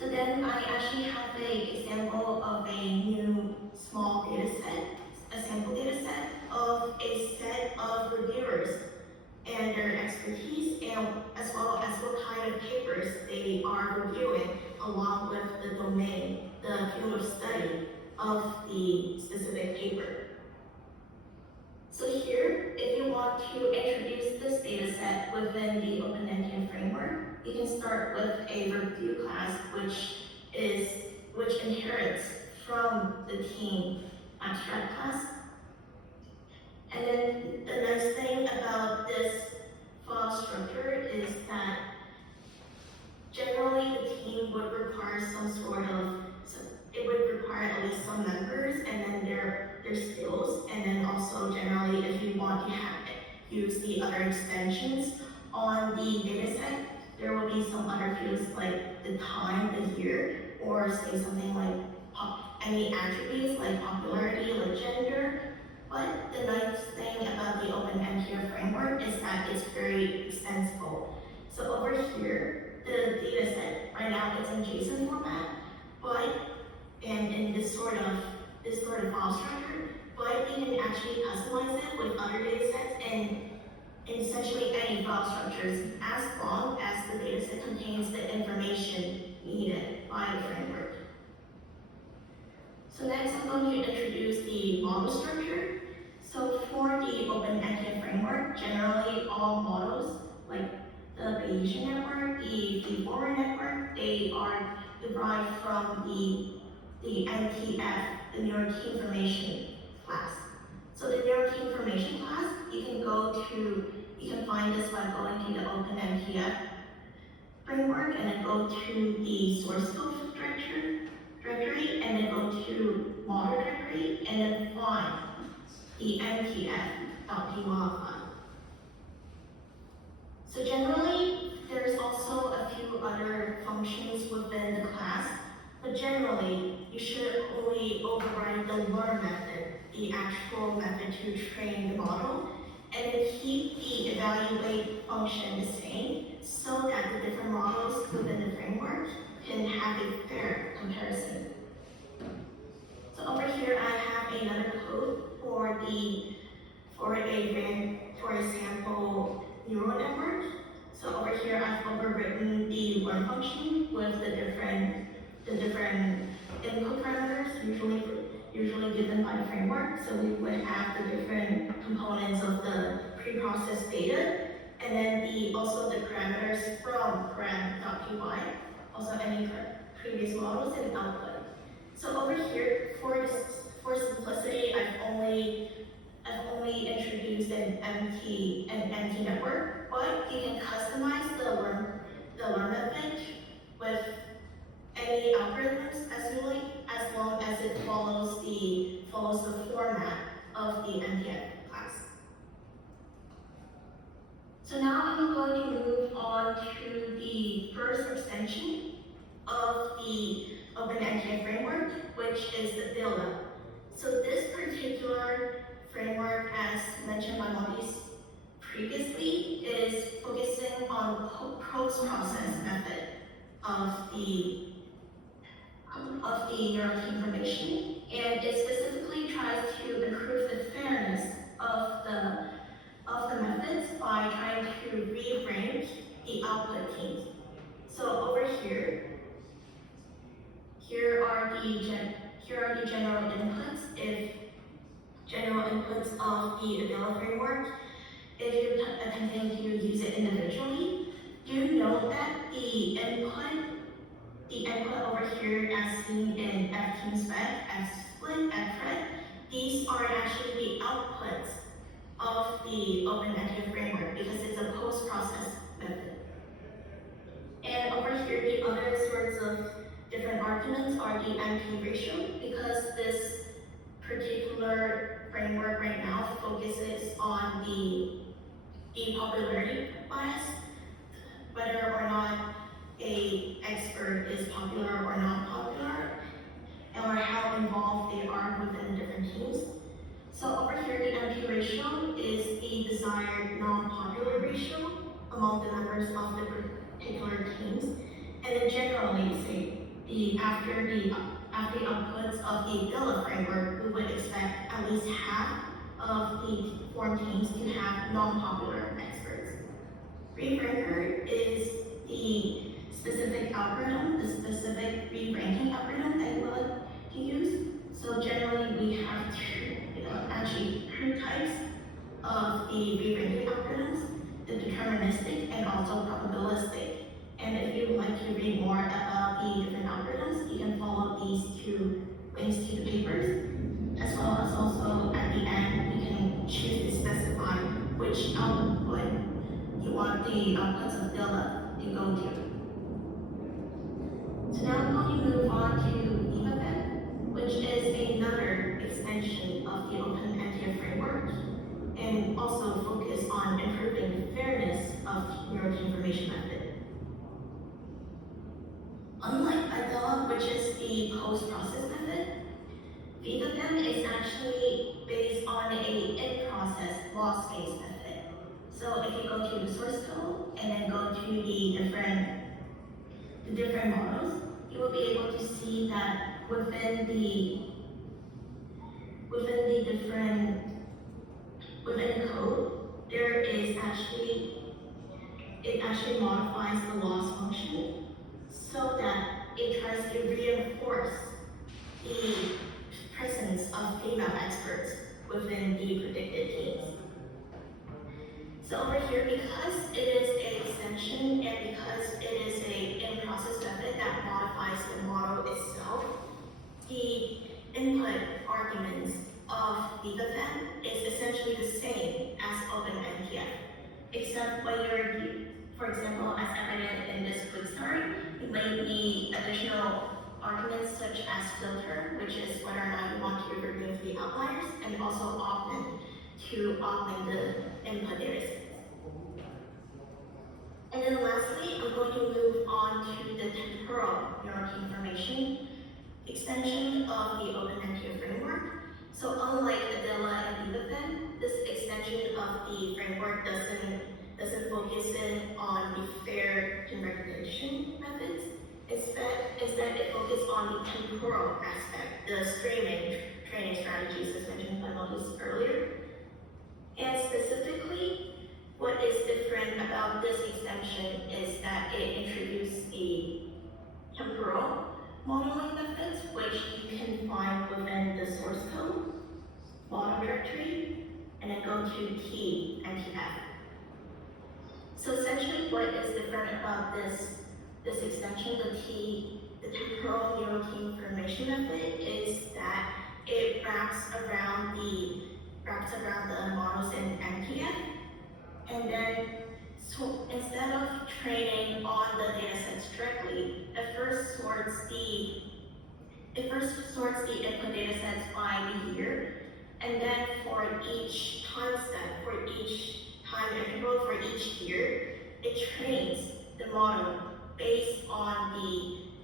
So then I actually have an example of a new small data set, a sample data set of a set of reviewers and their expertise, and as well as what kind of papers they are reviewing, along with the domain, the field of study of the specific paper. So here, if you want to introduce this data set within the open-ended framework, you can start with a review class, which inherits from the team abstract class. And then the nice thing about this file structure is that generally the team would require it would require at least some members and then their skills, and then also generally if you want to use the other extensions on the data set, there will be some other fields like the time, the year, or say something like any attributes like popularity, like gender. But the nice thing about the open MTR framework is that it's very extensible. So over here, the data set right now it's in JSON format, and in this sort of file structure, but you can actually customize it with other data sets and essentially any file structures as long as the data set contains the information needed by the framework. So next I'm going to introduce the model structure. So for the open-ended framework, generally all models like the Bayesian network, the feed-forward network, they are derived from the NTF, the neural key information class. So the neural key information class, you can find this by going to the OpenMTF framework and then go to the source code directory and then go to model directory and then find the NTF.py file. So generally, there's also a few other functions within the class, but generally, you should only override the learn method, the actual method to train the model, and then keep the evaluate function the same so that the different models within the framework can have a fair comparison. So over here, I have another code for a sample neural network. So over here, I've overwritten the learn function with the different input parameters usually given by the framework. So we would have the different components of the pre-processed data, and then also the parameters from param.py, also any previous models and output. So over here, for simplicity, I've only introduced an empty network, but you can customize the learn method with any algorithms as you like, as long as it follows the format of the NPF class. So now I'm going to move on to the first extension of the OpenNPF framework, which is the Adila. So this particular framework, as mentioned by Maurice previously, is focusing on the post-process method of the neural key information, and it specifically tries to improve the fairness of the methods by trying to rearrange the output keys. So over here are the general inputs. General inputs of the Adila framework. If you're attempting to use it individually, do note that the input over here as seen in FTeam spec, FSplit, FFred, these are actually the outputs of the OpenNPF framework because it's a post-process method. And over here, the other sorts of different arguments are the NP ratio, because this particular framework right now focuses on the popularity bias, whether or not an expert is popular or not popular, or how involved they are within different teams. So over here, the NP ratio is the desired non-popular ratio among the members of the particular teams. And then generally, say, after the outputs of the Adila framework, we would expect at least half of the form teams to have non-popular experts. Re-ranker is the specific algorithm, the specific re-ranking algorithm that you would like to use. So generally, we have two types of the re-ranking algorithms: the deterministic and also probabilistic. And if you would like to read more about the different algorithms, you can follow these two links to the papers, as well as also at the end, you can choose to specify which output you want the outputs of Adila to go to. So now I'm going to move on to vivaFemme, which is another extension of the Open NTF framework, and also focus on improving the fairness of neural information method. Unlike Adila, which is the post-process method, vivaFemme is actually based on a in-process loss-based method. So if you go to the source code and then go to the different models, you will be able to see that within the code, it actually modifies the loss function so that it tries to reinforce the presence of female experts within the predicted teams. So over here, because it is an extension and because it is an in-process method that modifies the model itself, the input arguments of vivaFemme is essentially the same as OpenNTF, except whether you, for example, as evident in this quick start, you may need additional arguments such as filter, which is whether or not you want to remove the outliers, and also augment to augment the input data set. And then lastly, I'm going to move on to the temporal neural information extension of the OpenNTF framework. So unlike Adila and vivaFemme, this extension of the framework doesn't focus in on the fair gene recognition methods. Instead, it focuses on the temporal aspect, the streaming training strategies as mentioned by Moses earlier. And specifically, what is different about this extension is that it introduced the temporal modeling methods, which you can find within the source code, model directory, and then go to key NTF. So essentially, what is different about this extension, the temporal neural key information method, is that it wraps around the models in NTF, and then so instead of training on the datasets directly, it first sorts the input datasets by the year, and then for each time step, for each time interval, for each year, it trains the model based on the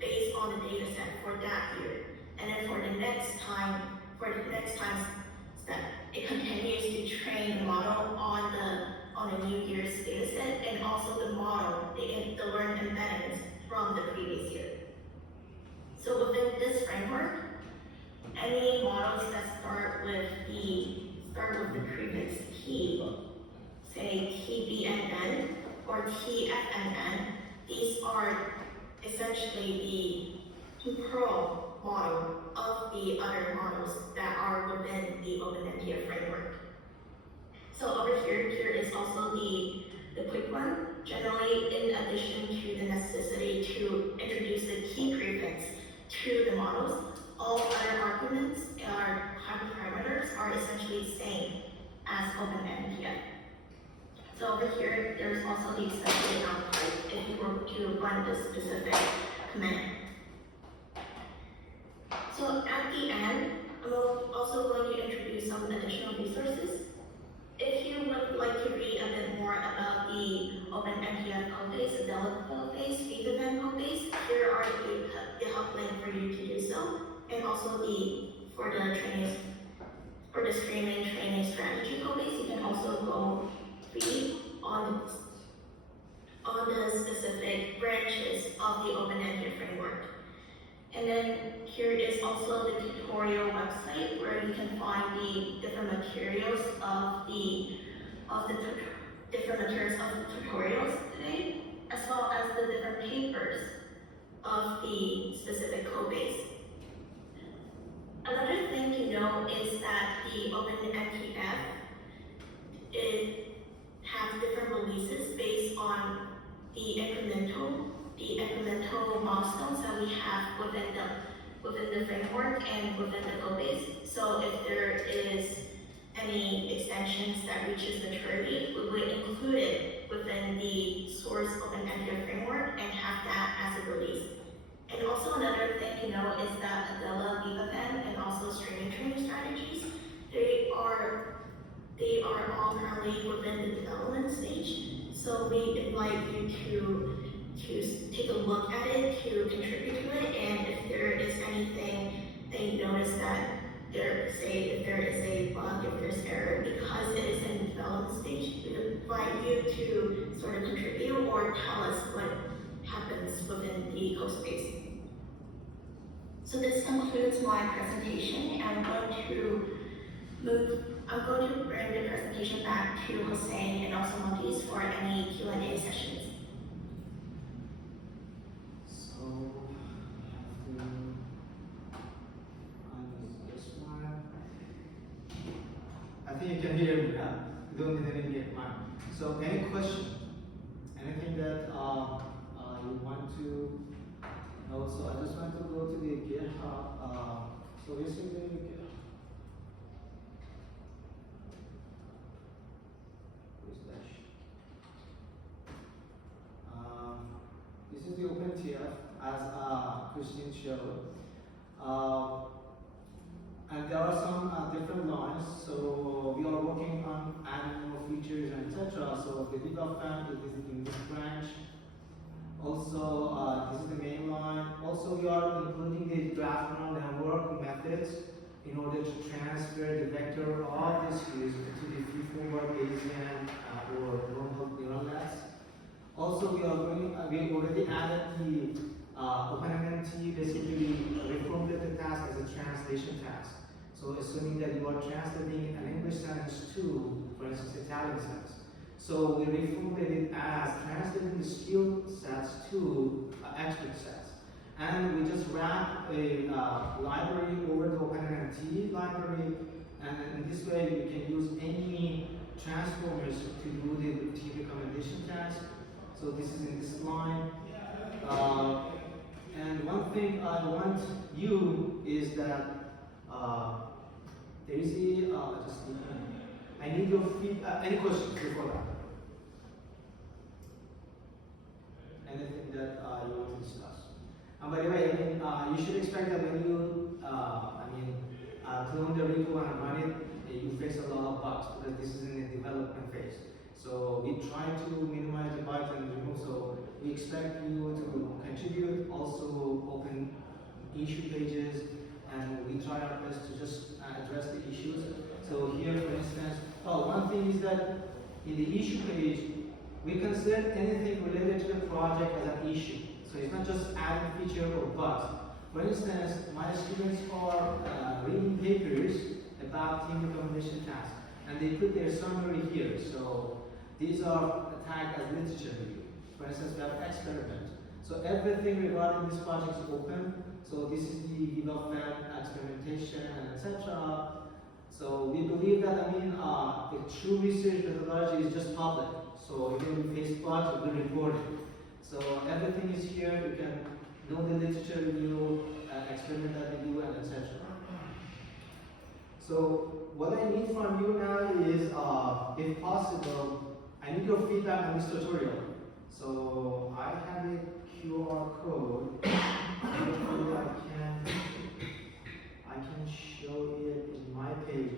dataset for that year, and then for the next time step, it continues to train the model on the new year's dataset, and also the model, the learned embeddings from the previous year. So within this framework, any models that start with the prefix T, say TBNN or TFNN, these are essentially the temporal model of the other models that are within the OpenNTF framework. So over here is also the quick one. Generally, in addition to the necessity to introduce the key prefix to the models, all other arguments or hyperparameters are essentially the same as OpenNTF. So over here, there's also the expected output if you were to run this specific command. So at the end, I'm also going to introduce some additional resources. If you would like to read a bit more about the OpenNTF codebase, Adila codebase, vivaFemme codebase, here are the help link for you to do so, and also for the streaming training strategy codebase, you can also go read on the specific branches of the OpenNTF framework. And then here is also the tutorial website where you can find the different materials of different materials of the tutorials today, as well as the different papers of the specific code base. Another thing to know is that the OpenMTF, it has different releases based on the incremental milestones that we have within the framework and within the code base. So if there is any extensions that reaches maturity, we would include it within the source OpenMTF framework and have that as a release. And also another thing to know is that Adila, vivaFemme, and also streaming training strategies, they are all currently within the development stage. So we invite you to take a look at it, to contribute to it, and if there is anything that you notice that if there is a bug, if there's error, because it is in development stage, we invite you to sort of contribute or tell us what happens within the code space. So this concludes my presentation. I'm going to bring the presentation back to Hossein and also Montes for any Q&A sessions. So I have to unmute this one. I think you can hear me now. You don't need any mic. So any question? Anything that you want to know? So I just want to go to the GitHub. So basically, this is the OpenTF as Christine showed. And there are some different lines, so we are working on adding more features and etc. So the vivaFemme is in this branch. Also, this is the main line. Also, we are including the graph neural network methods in order to transfer the vector of this field to the feed-forward Bayesian or normal neural nets. Also, we already added the OpenMNT, basically reformatted the task as a translation task. So assuming that you are translating an English sentence to, for instance, Italian sentence. So we reformatted it as translating the skill sets to expert sets. And we just wrap a library over the OpenMNT library, and in this way you can use any transformers to do the team recommendation task. So this is in this line. And one thing I want you is that there is I need your feedback. Any questions before that? Anything that you want to discuss? And by the way, you should expect that when you, clone the repo and run it, you face a lot of bugs because this is in the development phase. So we try to minimize the bugs and remove. So we expect you to contribute, also open issue pages, and we try our best to just address the issues. So here, for instance, one thing is that in the issue page, we consider anything related to the project as an issue. So it's not just adding feature or bugs. For instance, my students are reading papers about team recommendation tasks, and they put their summary here. So these are tagged as literature review. For instance, we have experiment. So everything regarding this project is open. So this is the vivaFemme experimentation and etc. So we believe that the true research methodology is just public. So even if we face bugs, we report it. So everything is here. You can know the literature review, experiment that we do, and etc. So what I need from you now is, if possible, I need your feedback on this tutorial.